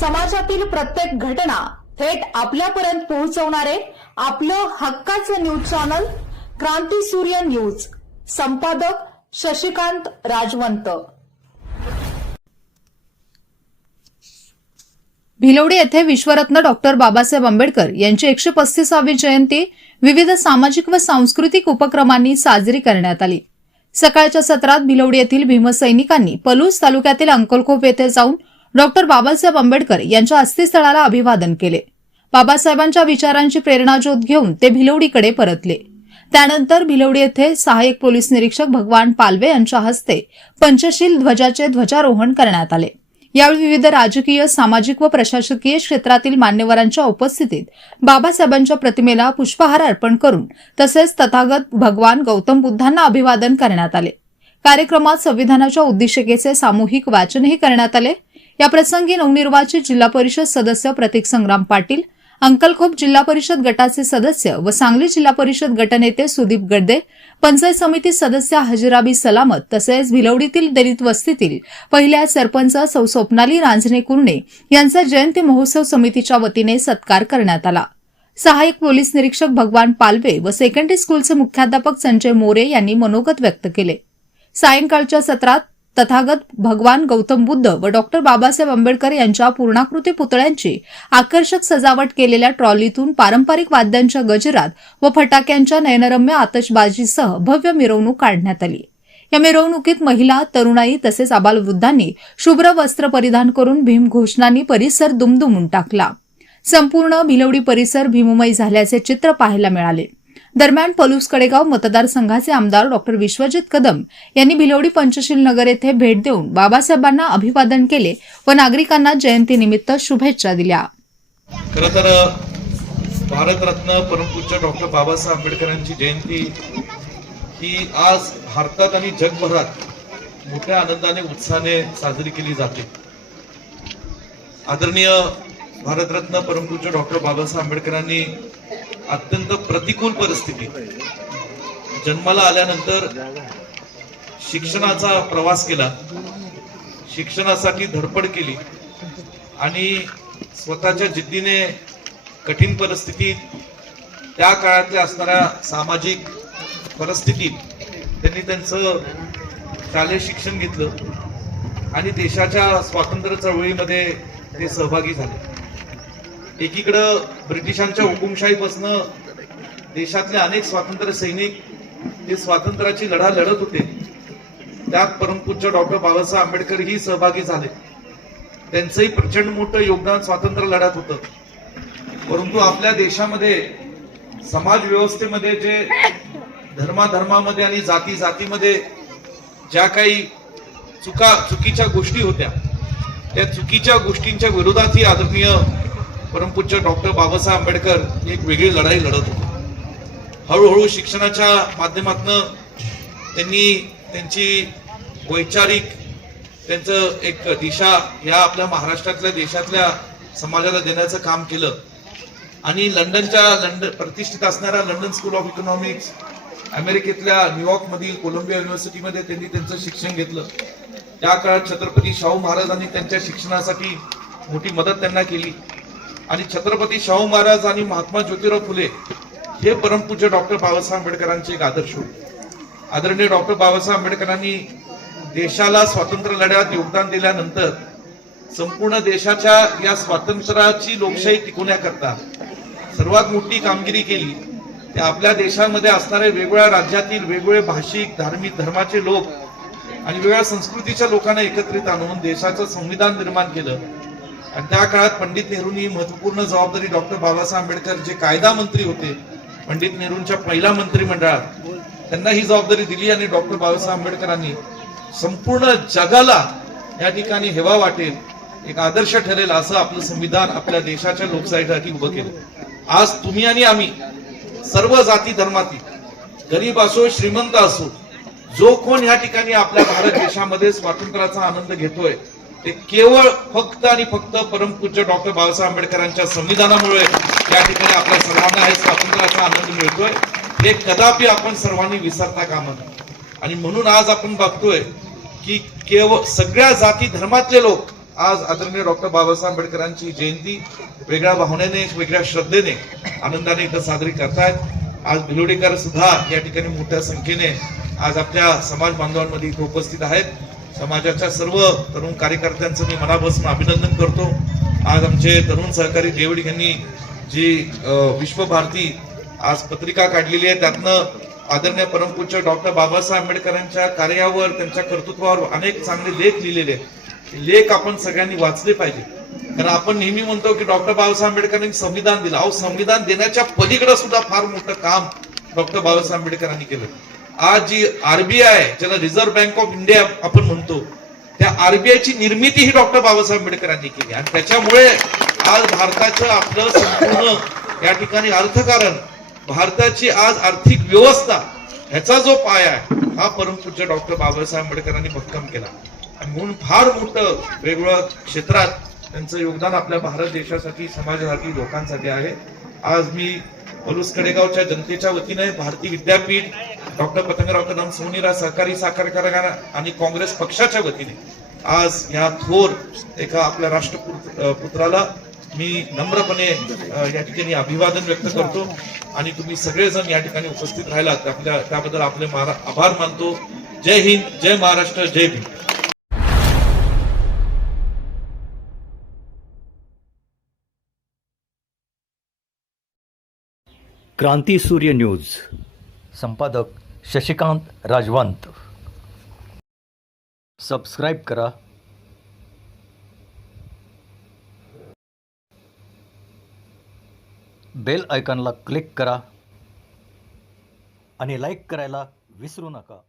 समाजातील प्रत्येक घटना थेट आपल्यापर्यंत पोहोचवणारे आपलं हक्काचं न्यूज चॅनल क्रांती सूर्य न्यूज। संपादक शशिकांत राजवंत। भिलवडी येथे विश्वरत्न डॉक्टर बाबासाहेब आंबेडकर यांची 135वी जयंती विविध सामाजिक व सांस्कृतिक उपक्रमांनी साजरी करण्यात आली। सकाळच्या सत्रात भिलवडी येथील भीमसैनिकांनी पलूस तालुक्यातील अंकलखोप येथे जाऊन डॉक्टर बाबासाहेब आंबेडकर यांच्या अस्थिस्थळाला अभिवादन केले। बाबासाहेबांच्या विचारांची प्रेरणाज्योत घेऊन ते भिलवडीकडे परतले। त्यानंतर भिलवडी येथे सहाय्यक पोलीस निरीक्षक भगवान पालवे यांच्या हस्ते पंचशील ध्वजाचे ध्वजारोहण करण्यात आले। यावेळी विविध राजकीय, सामाजिक व प्रशासकीय क्षेत्रातील मान्यवरांच्या उपस्थितीत बाबासाहेबांच्या प्रतिमेला पुष्पहार अर्पण करून तसेच तथागत भगवान गौतम बुद्धांना अभिवादन करण्यात आले। कार्यक्रमात संविधानाच्या उद्देशिकेचे सामूहिक वाचनही करण्यात आले। या प्रसंगी नवनिर्वाचित जिल्हा परिषद सदस्य प्रतीक संग्राम पाटील, अंकलखोप जिल्हा परिषद गटाचे सदस्य व सांगली जिल्हा परिषद गटनेते सुदीप गडदे, पंचायत समिती सदस्य हजिराबी सलामत तसेच भिलवडीतील दलित वस्तीतील पहिल्या सरपंच सौ स्वप्नाली रांजणे कुर्णे यांचा जयंती महोत्सव समितीच्या वतीने सत्कार करण्यात आला। सहाय्यक पोलीस निरीक्षक भगवान पालवे व सेकंडरी स्कूलचे मुख्याध्यापक संजय मोरे यांनी मनोगत व्यक्त केले। सायंकाळच्या सत्रात तथागत भगवान गौतम बुद्ध व डॉक्टर बाबासाहेब आंबेडकर यांच्या पूर्णाकृती पुतळ्यांची आकर्षक सजावट केलेल्या ट्रॉलीतून पारंपरिक वाद्यांच्या गजरात व फटाक्यांच्या नयनरम्य आतषबाजीसह भव्य मिरवणूक काढण्यात आली। या मिरवणुकीत महिला, तरुणाई तसेच आबालवृद्धांनी शुभ्र वस्त्र परिधान करून भीमघोषणांनी परिसर दुमदुमून टाकला। संपूर्ण भिलवडी परिसर भीममय झाल्याचे चित्र पाहायला मिळाले। दरम्यान पलूस कडेगाव मतदारसंघाचे आमदार डॉक्टर विश्वजित कदम यांनी भिलवडी पंचशील नगर येथे भेट देऊन बाबासाहेबांना अभिवादन केले व नागरिकांना जयंतीनिमित्त शुभेच्छा दिल्या। खरं तर भारतरत्न परमपूज्य डॉक्टर बाबासाहेब आंबेडकरांची जयंती ही आज भारतात आणि जगभरात मोठ्या आनंदाने उत्साहाने साजरी केली जाते। आदरणीय भारतरत्न परमपूज्य डॉक्टर बाबासाहेब आंबेडकरांनी अत्यंत प्रतिकूल परिस्थितीत जन्माला आल्यानंतर शिक्षणाचा प्रवास केला, शिक्षणासाठी धडपड केली आणि स्वतःच्या जिद्दीने कठीण परिस्थितीत त्या काळातल्या असणाऱ्या सामाजिक परिस्थितीत त्यांनी त्यांचं शालेय शिक्षण घेतलं आणि देशाच्या स्वातंत्र्य चळवळीमध्ये ते सहभागी झाले। एकीकडं ब्रिटिशांच्या हुकुमशाहीपासून देशातले अनेक स्वातंत्र्य सैनिक ते स्वातंत्र्याची लढा लढत होते, त्यात परमपूज्य डॉक्टर बाबासाहेब आंबेडकर ही सहभागी झाले। त्यांचंही प्रचंड मोठं योगदान स्वातंत्र्य लढ्यात होतं। परंतु आपल्या देशामध्ये समाज व्यवस्थेमध्ये जे धर्माधर्मामध्ये आणि जाती जातीमध्ये ज्या काही चुकीच्या गोष्टी होत्या, त्या चुकीच्या गोष्टींच्या विरोधात ही आदरणीय परमपूज्य डॉक्टर बाबासाहेब आंबेडकर एक वेगळी लढाई लढत होते। हळूहळू शिक्षणाच्या माध्यमातून त्यांनी त्यांची वैचारिक त्यांचं एक दिशा या आपल्या महाराष्ट्रातल्या देशातल्या समाजाला देण्याचं काम केलं आणि लंडन प्रतिष्ठित असणाऱ्या लंडन स्कूल ऑफ इकॉनॉमिक्स, अमेरिकेतल्या न्यूयॉर्क मधील कोलंबिया युनिव्हर्सिटीमध्ये त्यांनी त्यांचं शिक्षण घेतलं। त्या काळात छत्रपती शाहू महाराजांनी त्यांच्या शिक्षणासाठी मोठी मदत त्यांना केली आणि छत्रपती शाहू महाराज आणि महात्मा ज्योतिराव फुले हे परमपूज्य डॉक्टर बाबासाहेब आंबेडकरांचे एक आदर्श होते। आदरणीय डॉक्टर बाबासाहेब आंबेडकरांनी देशाला स्वातंत्र्य लढ्यात योगदान दिल्यानंतर संपूर्ण देशाच्या या स्वातंत्र्याची लोकशाही टिकवण्याकरता सर्वात मोठी कामगिरी केली। ते आपल्या देशामध्ये असणारे वेगवेगळ्या राज्यातील वेगवेगळे भाषिक, धार्मिक धर्माचे लोक आणि वेगवेगळ्या संस्कृतीच्या लोकांना एकत्रित आणून देशाचं संविधान निर्माण केलं आणि त्या काळात पंडित नेहरूंनी महत्वपूर्ण जबाबदारी डॉक्टर बाबासाहेब आंबेडकर जे कायदा मंत्री होते पंडित नेहरूंच्या पहिल्या मंत्रिमंडळात, त्यांना ही जबाबदारी दिली आणि डॉक्टर बाबासाहेब आंबेडकरांनी संपूर्ण जगाला या ठिकाणी हेवा वाटेल, एक आदर्श ठरेल असं आपलं संविधान आपल्या देशाच्या लोकशाहीसाठी उभं केलं। आज तुम्ही आणि आम्ही सर्व जाती धर्मातील गरीब असो श्रीमंत असो, जो कोण या ठिकाणी आपल्या भारत देशामध्ये स्वातंत्र्याचा आनंद घेतोय ते केवळ फक्त आणि फक्त परमपूज्य डॉक्टर बाबासाहेब आंबेडकरांच्या संविधानामुळे या ठिकाणी आपल्या सर्वांना हे स्वातंत्र्याचा आनंद मिळतोय, हे कदापि आपण सर्वांनी विसरता कामा नये। आणि म्हणून आज आपण बघतोय की केवळ सगळ्या जाती धर्मातले लोक आज आदरणीय डॉक्टर बाबासाहेब आंबेडकरांची जयंती वेगळ्या भावनेने वेगळ्या श्रद्धेने आनंदाने इथं साजरी करतायत। आज भिलोडीकर सुद्धा या ठिकाणी मोठ्या संख्येने आज आपल्या समाज बांधवांमध्ये इथे उपस्थित आहेत। समाजाच्या सर्व तरुण कार्यकर्त्यांचं मी मनापासून अभिनंदन करतो। आज आमचे तरुण सहकारी देवडी यांनी जी विश्वभारती आज पत्रिका काढलेली आहे, त्यातनं आदरणीय परमपूज्य डॉक्टर बाबासाहेब आंबेडकरांच्या कार्यावर, त्यांच्या कर्तृत्वावर अनेक चांगले लेख लिहिलेले आहेत। लेख आपण सगळ्यांनी वाचले पाहिजे, कारण आपण नेहमी म्हणतो की डॉक्टर बाबासाहेब आंबेडकरांनी संविधान दिलं। अहो, संविधान देण्याच्या पलीकडे सुद्धा फार मोठं काम डॉक्टर बाबासाहेब आंबेडकरांनी केलं। आज जी आरबीआय, ज्याला रिझर्व्ह बँक ऑफ इंडिया आपण म्हणतो, त्या आरबीआयची निर्मिती ही डॉक्टर बाबासाहेब आंबेडकरांनी केली आणि त्याच्यामुळे आज भारताचं आपलं संपूर्ण या ठिकाणी अर्थकारण, भारताची आज आर्थिक व्यवस्था, ह्याचा जो पाया आहे हा परमपूज्य डॉक्टर बाबासाहेब आंबेडकरांनी भक्कम केला आणि म्हणून फार मोठं वेगवेगळ्या क्षेत्रात त्यांचं योगदान आपल्या भारत देशासाठी, समाजासाठी, लोकांसाठी आहे। आज मी पलूस कडेगावच्या जनतेच्या वतीने भारतीय विद्यापीठ, डॉक्टर पतंगराव कदम सोनेरा सहकारी साखर कारखाना आणि काँग्रेस पक्षाच्या वतीने आज या थोर एका आपल्या राष्ट्रपुत्राला मी नम्रपणे या ठिकाणी अभिवादन व्यक्त करतो आणि तुम्ही सगळेजण या ठिकाणी उपस्थित राहिलात त्याबद्दल आपले आभार मानतो। जय हिंद, जय महाराष्ट्र, जय भीम। क्रांती सूर्य न्यूज, संपादक शशिकांत राजवंत। सबस्क्राईब करा, बेल आयकॉनला क्लिक करा आणि लाईक करायला विसरू नका।